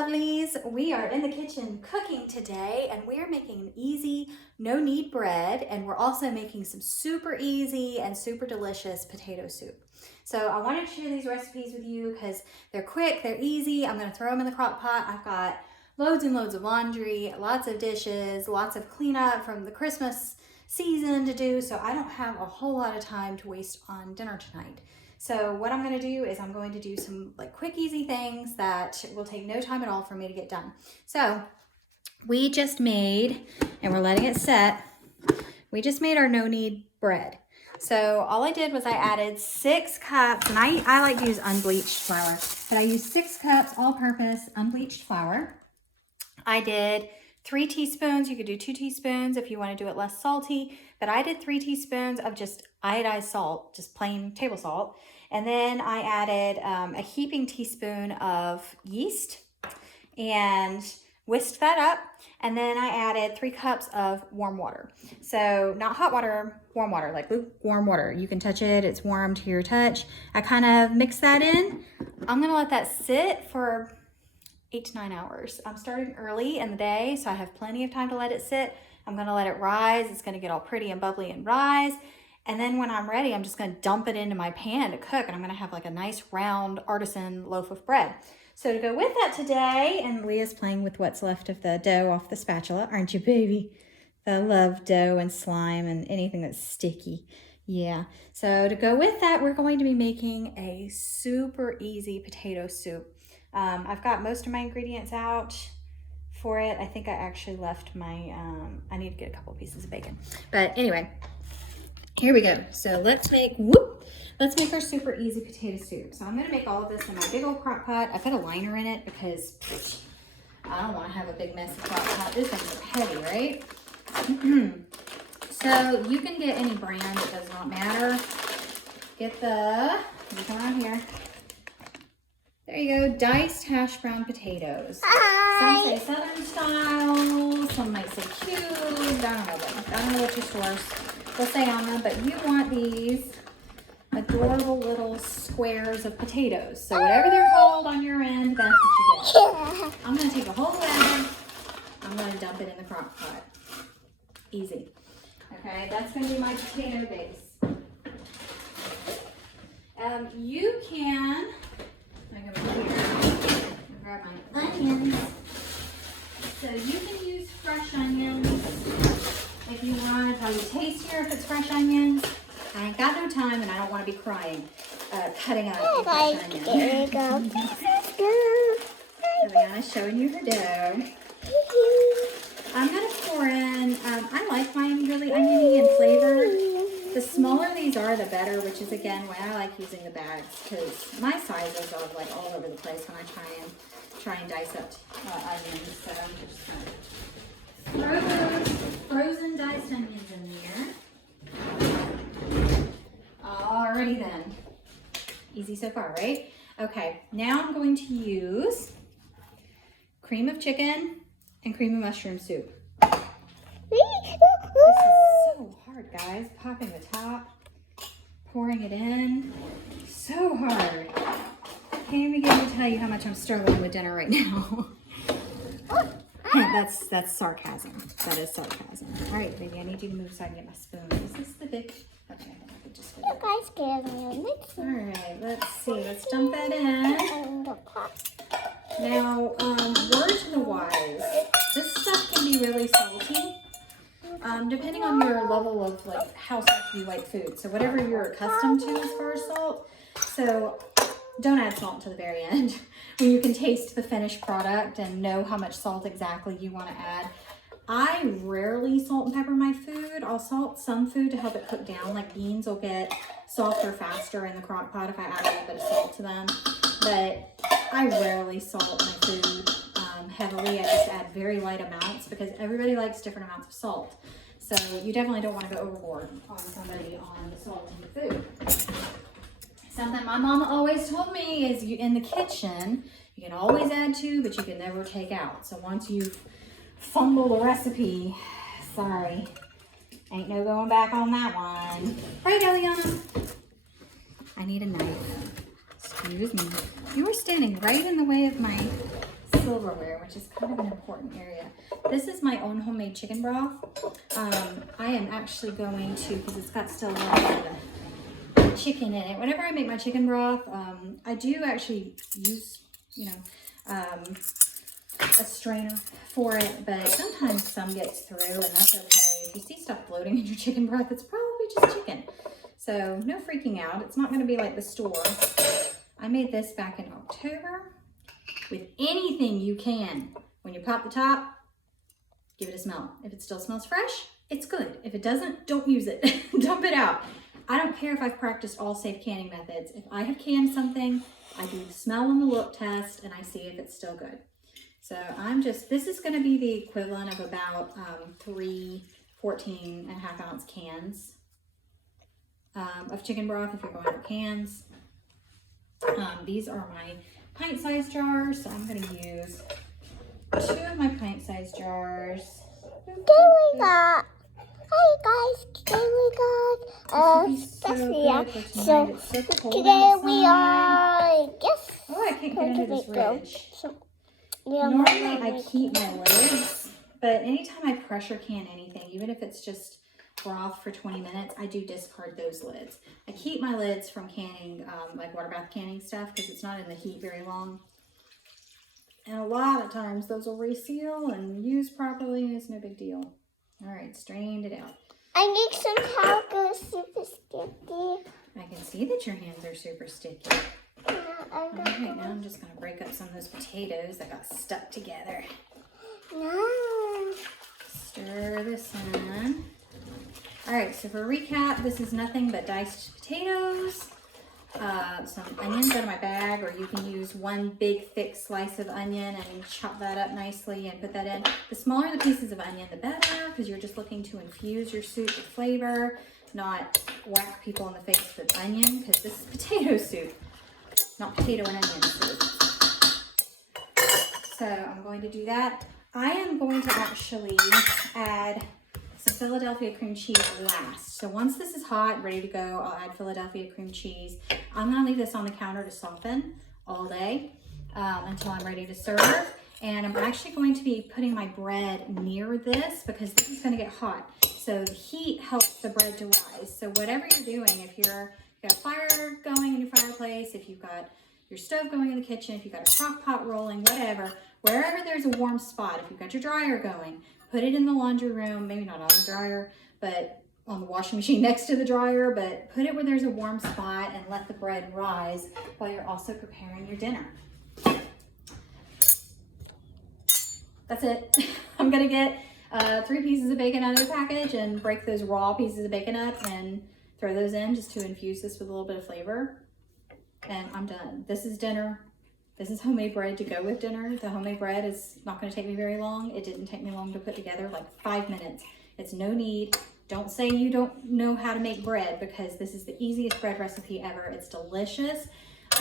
lovelies, we are in the kitchen cooking today, and we are making an easy no-knead bread, and we're also making some super easy and super delicious potato soup. So I wanted to share these recipes with you because they're quick, they're easy. I'm going to throw them in the crock pot. I've got loads and loads of laundry, lots of dishes, lots of cleanup from the Christmas season to do, so I don't have a whole lot of time to waste on dinner tonight. So what I'm going to do is I'm going to do some quick, easy things that will take no time at all for me to get done. So we just made, and we're letting it set, we just made our no-knead bread. So all I did was I added 6 cups, and I like to use unbleached flour, but I used 6 cups all-purpose unbleached flour. I did 3 teaspoons, you could do 2 teaspoons if you want to do it less salty, but I did 3 teaspoons of just iodized salt, just plain table salt. And then I added a heaping teaspoon of yeast and whisked that up. And then I added 3 cups of warm water. So not hot water, warm water, like lukewarm water. You can touch it, it's warm to your touch. I kind of mixed that in. I'm gonna let that sit for 8 to 9 hours. I'm starting early in the day, so I have plenty of time to let it sit. I'm gonna let it rise. It's gonna get all pretty and bubbly and rise. And then when I'm ready, I'm just gonna dump it into my pan to cook, and I'm gonna have like a nice round artisan loaf of bread. So to go with that today, and Leah's playing with what's left of the dough off the spatula, aren't you, baby? I love dough and slime and anything that's sticky. Yeah, so to go with that, we're going to be making a super easy potato soup. I've got most of my ingredients out for it. I think I actually left my, I need to get a couple pieces of bacon. But anyway, here we go. So let's make our super easy potato soup. So I'm gonna make all of this in my big old crock pot. I put a liner in it because I don't wanna have a big messy crock pot. This thing's heavy, right? So you can get any brand, it does not matter. Get the, let me come around here. There you go, diced hash brown potatoes. Some say southern style, some might say cubed, I don't know what your stores will say on them, but you want these adorable little squares of potatoes. So whatever they're called on your end, that's what you get. I'm gonna take a whole bag, I'm gonna dump it in the crock pot. Easy. Okay, that's gonna be my potato base. You can, I'm gonna go here, grab my onions. So you can use fresh onions if you want. It'll be tastier if it's fresh onions. I ain't got no time and I don't want to be crying, cutting up fresh onions. There we go. This is good. Ariana's showing you her dough. I'm gonna pour in, I like mine really oniony and flavored. The smaller these are, the better, which is again why I like using the bags, because my sizes are like all over the place when I try and dice up onions. So I'm just gonna throw those frozen diced onions in there. Alrighty then. Easy so far, right? Okay, now I'm going to use cream of chicken and cream of mushroom soup. This is so hard, guys. Popping the top, pouring it in. So hard. Can't begin to tell you how much I'm struggling with dinner right now. That's sarcasm. That is sarcasm. All right, baby, I need you to move so I can get my spoon. Is this the big? Okay, I could just. You guys scared me. All right, let's see. Let's dump that in. Now, word to the wise. This stuff can be really salty, depending on your level of how salty you like food. So whatever you're accustomed to as far as salt. So don't add salt to the very end when you can taste the finished product and know how much salt exactly you want to add. I rarely salt and pepper my food. I'll salt some food to help it cook down. Like beans will get softer faster in the crock pot if I add a little bit of salt to them. But I rarely salt my food heavily. I just add very light amounts because everybody likes different amounts of salt. So you definitely don't want to go overboard on somebody on the salt in your food. Something my mama always told me is in the kitchen, you can always add to, but you can never take out. So once you've fumbled a recipe, sorry, ain't no going back on that one. Right, Eliana? I need a knife. Excuse me. You were standing right in the way of my silverware, which is kind of an important area. This is my own homemade chicken broth. I am actually going to, because it's got still a little bit of chicken in it. Whenever I make my chicken broth, I do actually use, a strainer for it, but sometimes some gets through, and that's okay. If you see stuff floating in your chicken broth, it's probably just chicken. So no freaking out. It's not going to be like the store. I made this back in October. With anything you can, when you pop the top, give it a smell. If it still smells fresh, it's good. If it doesn't, don't use it. Dump it out. I don't care if I've practiced all safe canning methods. If I have canned something, I do the smell and the look test, and I see if it's still good. So this is going to be the equivalent of about 3 14.5-ounce cans of chicken broth if you're going for cans. These are my pint-sized jars, so I'm going to use 2 of my pint-sized jars. Today we got, hey guys, today we got, so today we are, yes. Oh, I can't get into this ridge. Normally I keep my lids, but anytime I pressure can anything, even if it's just broth for 20 minutes, I do discard those lids. I keep my lids from canning, like water bath canning stuff, because it's not in the heat very long. And a lot of times those will reseal and used properly, and it's no big deal. All right, strained it out. I need some towel super sticky. I can see that your hands are super sticky. All right, now I'm just going to break up some of those potatoes that got stuck together. No. Stir this in. All right, so for recap, this is nothing but diced potatoes, some onions out of my bag, or you can use one big thick slice of onion and chop that up nicely and put that in. The smaller the pieces of onion, the better, because you're just looking to infuse your soup with flavor, not whack people in the face with onion, because this is potato soup, not potato and onion soup. So I'm going to do that. I am going to actually add some Philadelphia cream cheese last. So once this is hot, ready to go, I'll add Philadelphia cream cheese. I'm gonna leave this on the counter to soften all day until I'm ready to serve. And I'm actually going to be putting my bread near this because this is gonna get hot. So the heat helps the bread to rise. So whatever you're doing, if you've got a fire going in your fireplace, if you've got your stove going in the kitchen, if you've got a crock pot rolling, whatever, wherever there's a warm spot, if you've got your dryer going, put it in the laundry room, maybe not on the dryer, but on the washing machine next to the dryer, but put it where there's a warm spot and let the bread rise while you're also preparing your dinner. That's it. I'm gonna get 3 pieces of bacon out of the package and break those raw pieces of bacon up and throw those in just to infuse this with a little bit of flavor. And I'm done. This is dinner. This is homemade bread to go with dinner. The homemade bread is not going to take me very long. It didn't take me long to put together, like 5 minutes. It's no knead. Don't say you don't know how to make bread, because this is the easiest bread recipe ever. It's delicious.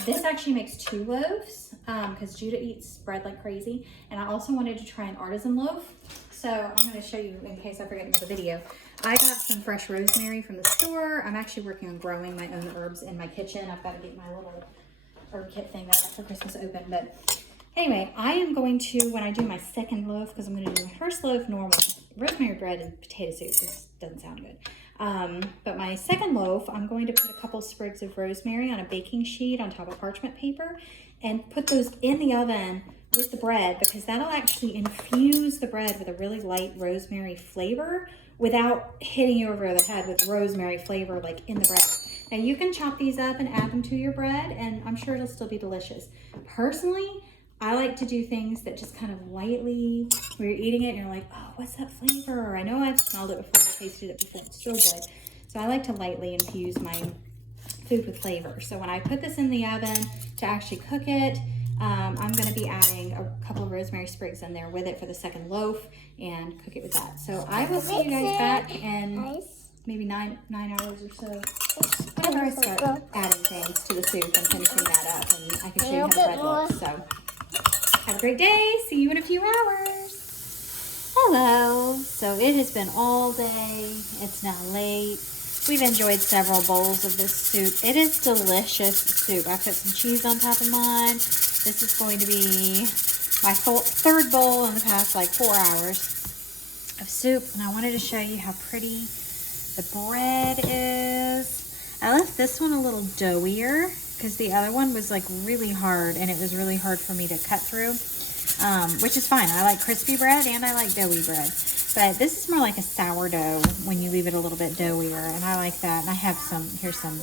This actually makes 2 loaves because Judah eats bread like crazy. And I also wanted to try an artisan loaf. So I'm going to show you in case I forget in the video. I got some fresh rosemary from the store. I'm actually working on growing my own herbs in my kitchen. I've got to get my little herb kit thing that I got for Christmas open. But anyway, I am going to, when I do my second loaf, because I'm going to do my first loaf normal, rosemary bread and potato soup. This doesn't sound good. But my second loaf, I'm going to put a couple sprigs of rosemary on a baking sheet on top of parchment paper and put those in the oven with the bread, because that'll actually infuse the bread with a really light rosemary flavor without hitting you over the head with rosemary flavor like in the bread. Now you can chop these up and add them to your bread, and I'm sure it'll still be delicious. Personally, I like to do things that just kind of lightly, where you're eating it and you're like, oh, what's that flavor? I know I've smelled it before, I tasted it before, it's so good. So I like to lightly infuse my food with flavor. So when I put this in the oven to actually cook it, I'm going to be adding a couple of rosemary sprigs in there with it for the second loaf and cook it with that. So I will see you guys back in maybe 9 hours or so. Whenever I start adding things to the soup and finishing that up, and I can show you how the bread looks. So have a great day. See you in a few hours. Hello. So it has been all day. It's now late. We've enjoyed several bowls of this soup. It is delicious soup. I put some cheese on top of mine. This is going to be my third bowl in the past like 4 hours of soup, and I wanted to show you how pretty the bread is. I left this one a little doughier because the other one was like really hard, and it was really hard for me to cut through, which is fine. I like crispy bread and I like doughy bread, but this is more like a sourdough when you leave it a little bit doughier, and I like that. And I have here's some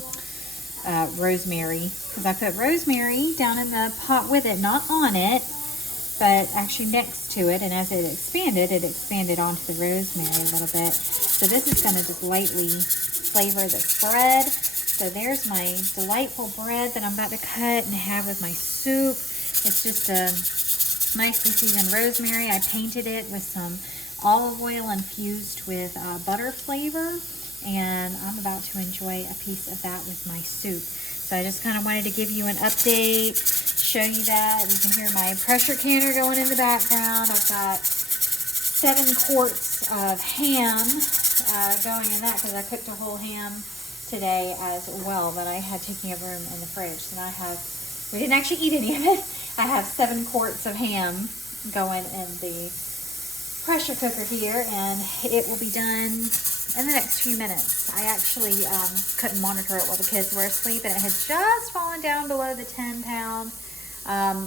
rosemary, because I put rosemary down in the pot with it, not on it, but actually next to it, and as it expanded onto the rosemary a little bit. So this is going to just lightly flavor this bread. So there's my delightful bread that I'm about to cut and have with my soup. It's just a nicely seasoned rosemary. I painted it with some olive oil infused with butter flavor, and I'm about to enjoy a piece of that with my soup. So I just kind of wanted to give you an update, show you that. You can hear my pressure canner going in the background. I've got 7 quarts of ham going in that because I cooked a whole ham today as well that I had taking up room in the fridge. And we didn't actually eat any of it. I have 7 quarts of ham going in the pressure cooker here, and it will be done in the next few minutes. I actually couldn't monitor it while the kids were asleep, and it had just fallen down below the 10-pound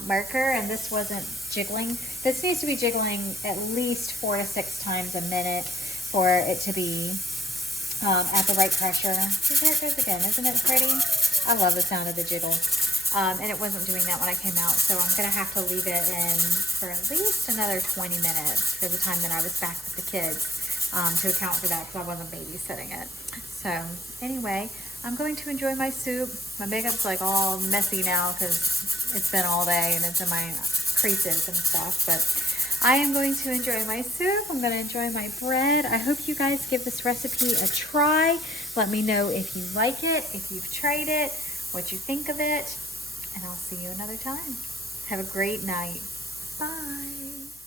marker, and this wasn't jiggling. This needs to be jiggling at least 4 to 6 times a minute for it to be at the right pressure. See, there it goes again. Isn't it pretty? I love the sound of the jiggle. And it wasn't doing that when I came out, so I'm going to have to leave it in for at least another 20 minutes for the time that I was back with the kids to account for that, because I wasn't babysitting it. So anyway, I'm going to enjoy my soup. My makeup's like all messy now because it's been all day and it's in my creases and stuff, but I am going to enjoy my soup. I'm going to enjoy my bread. I hope you guys give this recipe a try. Let me know if you like it, if you've tried it, what you think of it, and I'll see you another time. Have a great night. Bye.